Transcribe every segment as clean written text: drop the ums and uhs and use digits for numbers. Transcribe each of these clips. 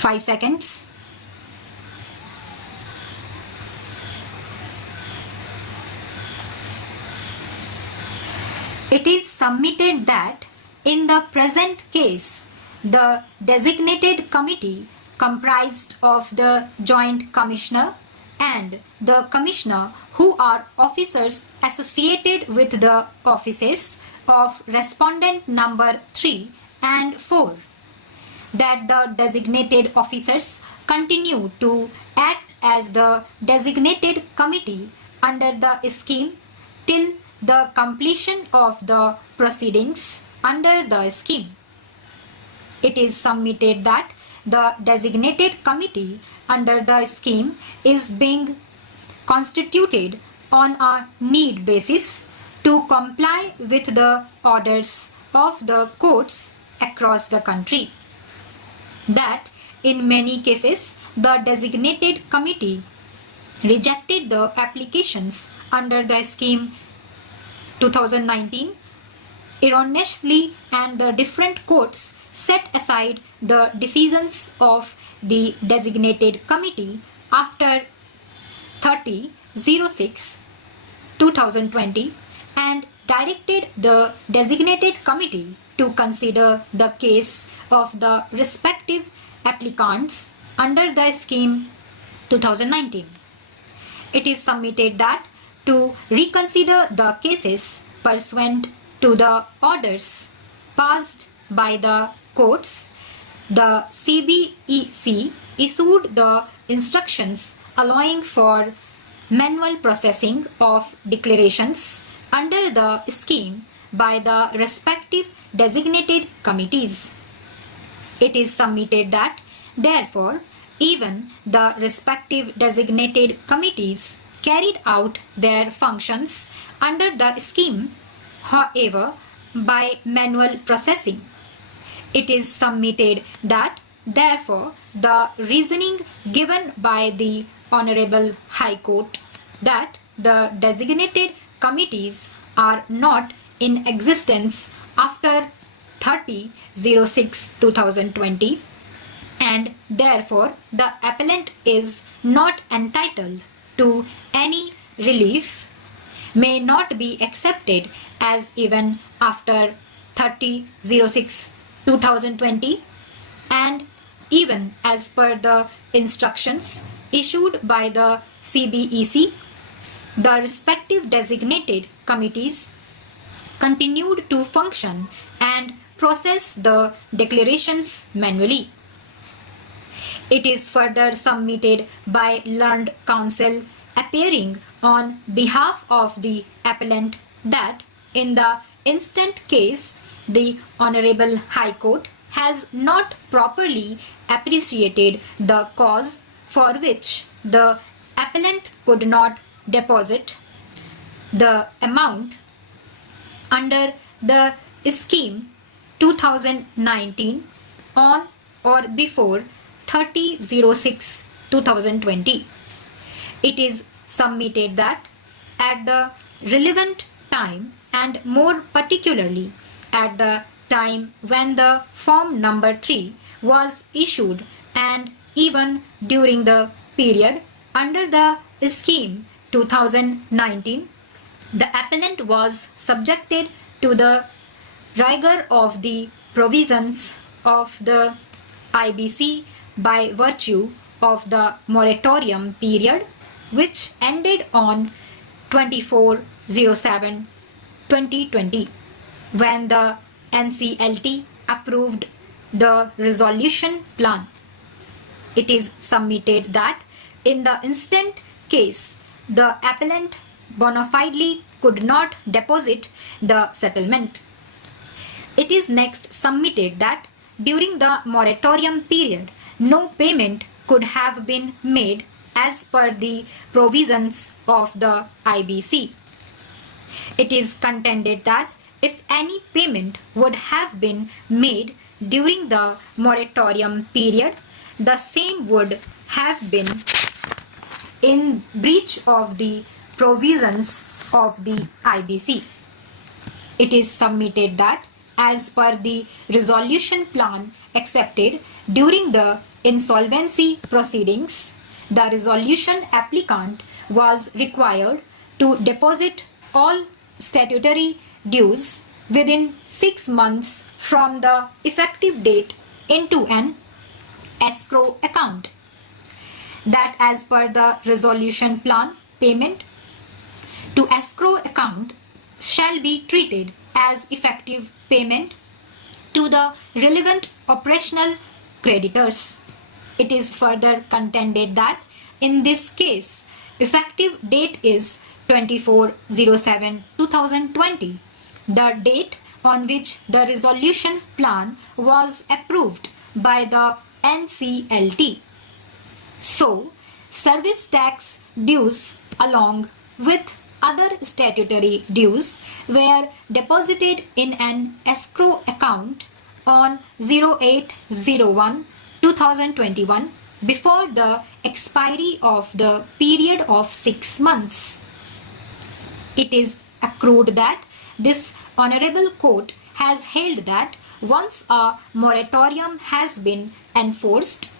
5 seconds. It is submitted that in the present case, the designated committee comprised of the Joint Commissioner and the Commissioner who are officers associated with the offices of respondent number 3 and 4, that the designated officers continue to act as the designated committee under the scheme till the completion of the proceedings under the scheme. It is submitted that the designated committee under the scheme is being constituted on a need basis to comply with the orders of the courts across the country. That in many cases the designated committee rejected the applications under the scheme 2019 erroneously, and the different courts set aside the decisions of the designated committee after 30/06/2020 and directed the designated committee to consider the case of the respective applicants under the scheme 2019. It is submitted that to reconsider the cases pursuant to the orders passed by the courts, the CBEC issued the instructions allowing for manual processing of declarations under the scheme by the respective designated committees. It is submitted that, therefore, even the respective designated committees carried out their functions under the scheme, however, by manual processing. It is submitted that, therefore, the reasoning given by the Honorable High Court that the designated committees are not in existence after 30/06/2020 and therefore the appellant is not entitled to any relief may not be accepted as even after 30/06/2020 and even as per the instructions issued by the CBEC, the respective designated committees continued to function and process the declarations manually. It is further submitted by learned counsel appearing on behalf of the appellant that in the instant case, the Honorable High Court has not properly appreciated the cause for which the appellant could not deposit the amount under the scheme 2019 on or before 30/06/2020. It is submitted that at the relevant time and more particularly at the time when the form number 3 was issued and even during the period under the scheme 2019, the appellant was subjected to the rigor of the provisions of the IBC by virtue of the moratorium period which ended on 24/07/2020 when the NCLT approved the resolution plan. It is submitted that in the instant case, the appellant bona fidely could not deposit the settlement. It is next submitted that during the moratorium period, no payment could have been made as per the provisions of the IBC. It is contended that if any payment would have been made during the moratorium period, the same would have been in breach of the provisions of the IBC. It is submitted that as per the resolution plan accepted during the insolvency proceedings, the resolution applicant was required to deposit all statutory dues within 6 months from the effective date into an escrow account. That as per the resolution plan, payment to escrow account shall be treated as effective payment to the relevant operational creditors. It is further contended that in this case, effective date is 24/07/2020, the date on which the resolution plan was approved by the NCLT. So, service tax dues along with other statutory dues were deposited in an escrow account on 08/01/2021 before the expiry of the period of 6 months. It is accrued that this Honorable Court has held that once a moratorium has been enforced,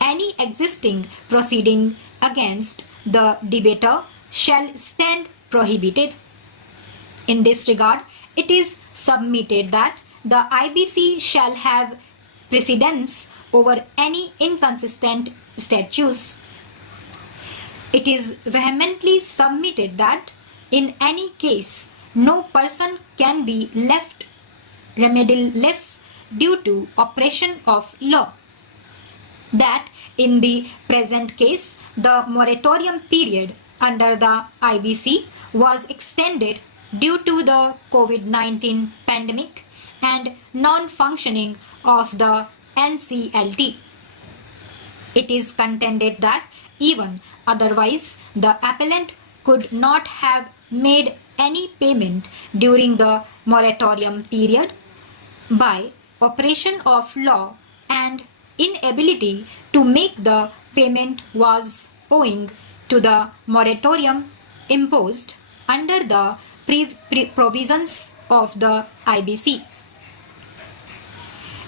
any existing proceeding against the debator shall stand prohibited. In this regard, it is submitted that the IBC shall have precedence over any inconsistent statutes. It is vehemently submitted that in any case, no person can be left remediless due to operation of law. That in the present case, the moratorium period under the IBC was extended due to the COVID-19 pandemic and non-functioning of the NCLT. It is contended that even otherwise, the appellant could not have made any payment during the moratorium period by operation of law, and inability to make the payment was owing to the moratorium imposed under the provisions of the IBC.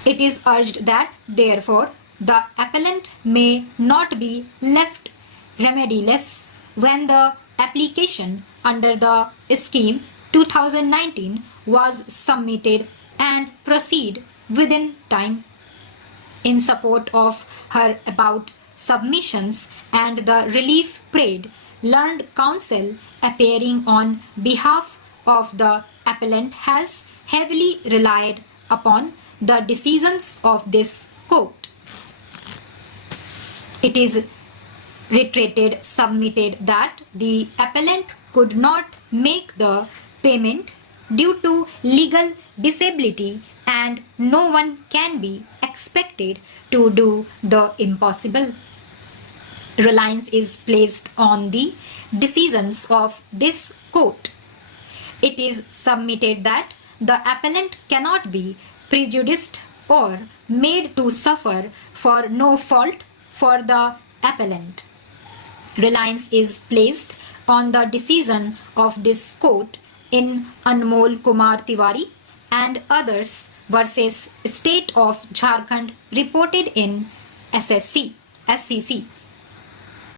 It is urged that, therefore, the appellant may not be left remediless when the application under the scheme 2019 was submitted and proceed within time. In support of her about submissions and the relief prayed, learned counsel appearing on behalf of the appellant has heavily relied upon the decisions of this court. It is reiterated, submitted that the appellant could not make the payment due to legal disability, and no one can be expected to do the impossible. Reliance is placed on the decisions of this court. It is submitted that the appellant cannot be prejudiced or made to suffer for no fault for the appellant. Reliance is placed on the decision of this court in Anmol Kumar Tiwari and others versus State of Jharkhand reported in SCC.